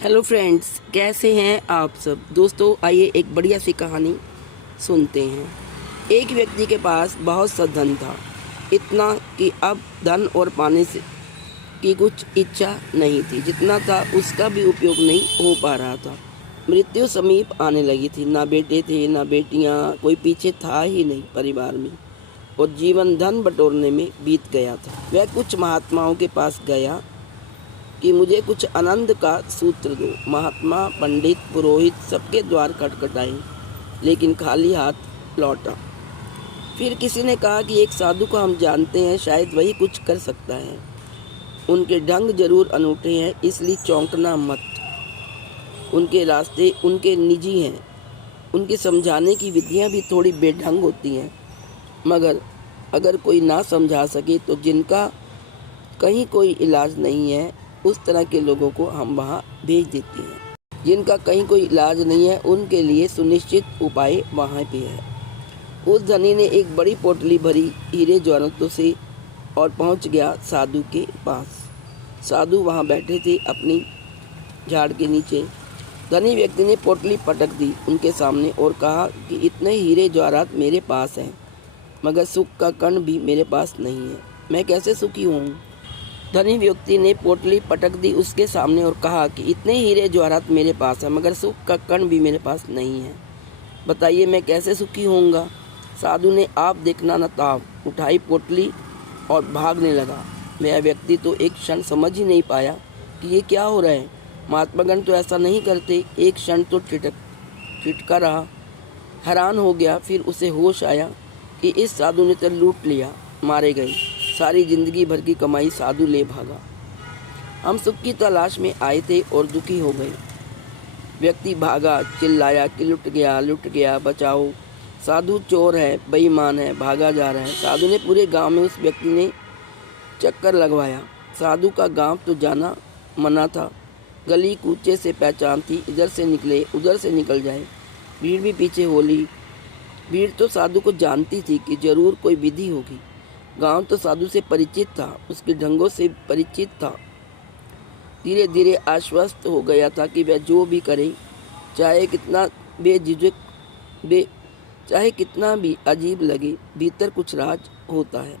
Hello friends, कैसे हैं आप सब। दोस्तों आइए एक बढ़िया सी कहानी सुनते हैं। एक व्यक्ति के पास बहुत सा धन था, इतना कि अब धन और पाने से की कुछ इच्छा नहीं थी। जितना था उसका भी उपयोग नहीं हो पा रहा था। मृत्यु समीप आने लगी थी। ना बेटे थे ना बेटियां, कोई पीछे था ही नहीं परिवार में, और जीवन धन बटोरने में बीत गया था। वह कुछ महात्माओं के पास गया कि मुझे कुछ आनंद का सूत्र दो। महात्मा, पंडित, पुरोहित सबके द्वार खटखटाए, लेकिन खाली हाथ लौटा। फिर किसी ने कहा कि एक साधु को हम जानते हैं, शायद वही कुछ कर सकता है। उनके ढंग जरूर अनूठे हैं, इसलिए चौंकना मत। उनके रास्ते उनके निजी हैं, उनके समझाने की विधियां भी थोड़ी बेढंग होती हैं, मगर अगर कोई ना समझा सके तो जिनका कहीं कोई इलाज नहीं है उस तरह के लोगों को हम वहाँ भेज देते हैं। जिनका कहीं कोई इलाज नहीं है उनके लिए सुनिश्चित उपाय वहाँ पे है। उस धनी ने एक बड़ी पोटली भरी हीरे जवाहरातों से और पहुँच गया साधु के पास। साधु वहाँ बैठे थे अपनी झाड़ के नीचे। धनी व्यक्ति ने पोटली पटक दी उनके सामने और कहा कि इतने हीरे जवाहरात मेरे पास हैं, मगर सुख का कण भी मेरे पास नहीं है। मैं कैसे सुखी हूँ। धनी व्यक्ति ने पोटली पटक दी उसके सामने और कहा कि इतने हीरे जवाहरात मेरे पास है, मगर सुख का कण भी मेरे पास नहीं है। बताइए मैं कैसे सुखी होऊंगा। साधु ने आप देखना न ताव उठाई पोटली और भागने लगा। वह व्यक्ति तो एक क्षण समझ ही नहीं पाया कि ये क्या हो रहा है। महात्मागण तो ऐसा नहीं करते। एक क्षण तो ठिठका रहा, हैरान हो गया। फिर उसे होश आया कि इस साधु ने तो लूट लिया, मारे गए। सारी जिंदगी भर की कमाई साधु ले भागा। हम सुख की तलाश में आए थे और दुखी हो गए। व्यक्ति भागा, चिल्लाया कि लुट गया, बचाओ। साधु चोर है, बेईमान है, भागा जा रहा है। साधु ने पूरे गांव में उस व्यक्ति ने चक्कर लगवाया। साधु का गांव तो जाना मना था। गली कूचे से पहचान थी, इधर से निकले उधर से निकल जाए। भीड़ भी पीछे होली। भीड़ तो साधु को जानती थी कि जरूर कोई विधि होगी। गांव तो साधु से परिचित था, उसके ढंगों से परिचित था। धीरे धीरे आश्वस्त हो गया था कि वह जो भी करे, चाहे कितना चाहे कितना भी अजीब लगे, भीतर कुछ राज होता है।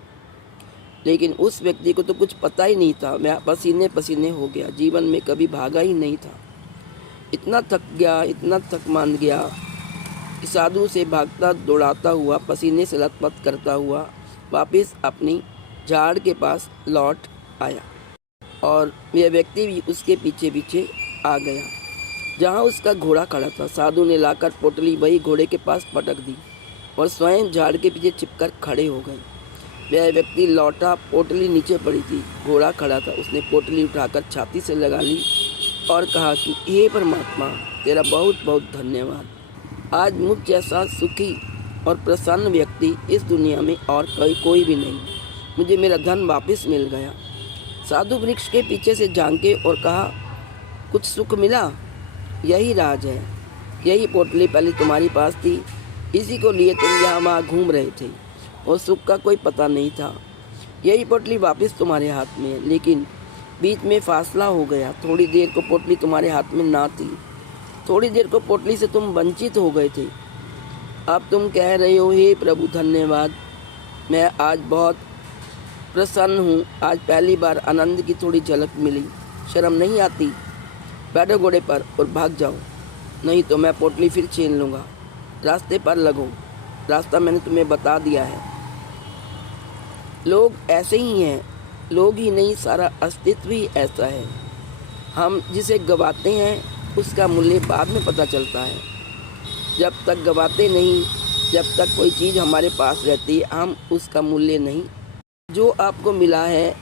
लेकिन उस व्यक्ति को तो कुछ पता ही नहीं था। वह पसीने पसीने हो गया, जीवन में कभी भागा ही नहीं था। इतना थक मान गया कि साधु से भागता दौड़ाता हुआ, पसीने से लथपथ करता हुआ वापस अपनी झाड़ के पास लौट आया, और यह व्यक्ति भी उसके पीछे पीछे आ गया जहाँ उसका घोड़ा खड़ा था। साधु ने लाकर पोटली वही घोड़े के पास पटक दी और स्वयं झाड़ के पीछे छिपकर खड़े हो गए। वह व्यक्ति लौटा, पोटली नीचे पड़ी थी, घोड़ा खड़ा था। उसने पोटली उठाकर छाती से लगा ली और कहा कि हे परमात्मा, तेरा बहुत बहुत धन्यवाद। आज मुझ जैसा सुखी और प्रसन्न व्यक्ति इस दुनिया में और कोई भी नहीं। मुझे मेरा धन वापस मिल गया। साधु वृक्ष के पीछे से झांके और कहा, कुछ सुख मिला? यही राज है। यही पोटली पहले तुम्हारी पास थी, इसी को लिए तुम यहाँ वहाँ घूम रहे थे और सुख का कोई पता नहीं था। यही पोटली वापस तुम्हारे हाथ में है, लेकिन बीच में फासला हो गया। थोड़ी देर को पोटली तुम्हारे हाथ में ना थी, थोड़ी देर को पोटली से तुम वंचित हो गए थे। अब तुम कह रहे हो, हे प्रभु धन्यवाद, मैं आज बहुत प्रसन्न हूँ। आज पहली बार आनंद की थोड़ी झलक मिली। शर्म नहीं आती? बैठो घोड़े पर और भाग जाओ, नहीं तो मैं पोटली फिर छीन लूँगा। रास्ते पर लगो, रास्ता मैंने तुम्हें बता दिया है। लोग ऐसे ही हैं, लोग ही नहीं, सारा अस्तित्व ही ऐसा है। हम जिसे गवाते हैं उसका मूल्य बाद में पता चलता है। जब तक गवाते नहीं, जब तक कोई चीज़ हमारे पास रहती है, हम उसका मूल्य नहीं। जो आपको मिला है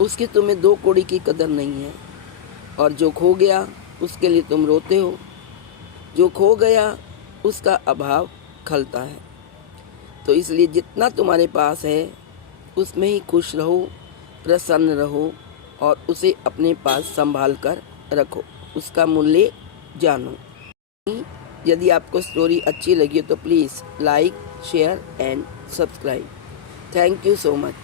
उसकी तुम्हें दो कौड़ी की कदर नहीं है, और जो खो गया उसके लिए तुम रोते हो। जो खो गया उसका अभाव खलता है। तो इसलिए जितना तुम्हारे पास है उसमें ही खुश रहो, प्रसन्न रहो और उसे अपने पास संभाल कर रखो, उसका मूल्य जानो। यदि आपको स्टोरी अच्छी लगी तो please like, share and subscribe. Thank you so much.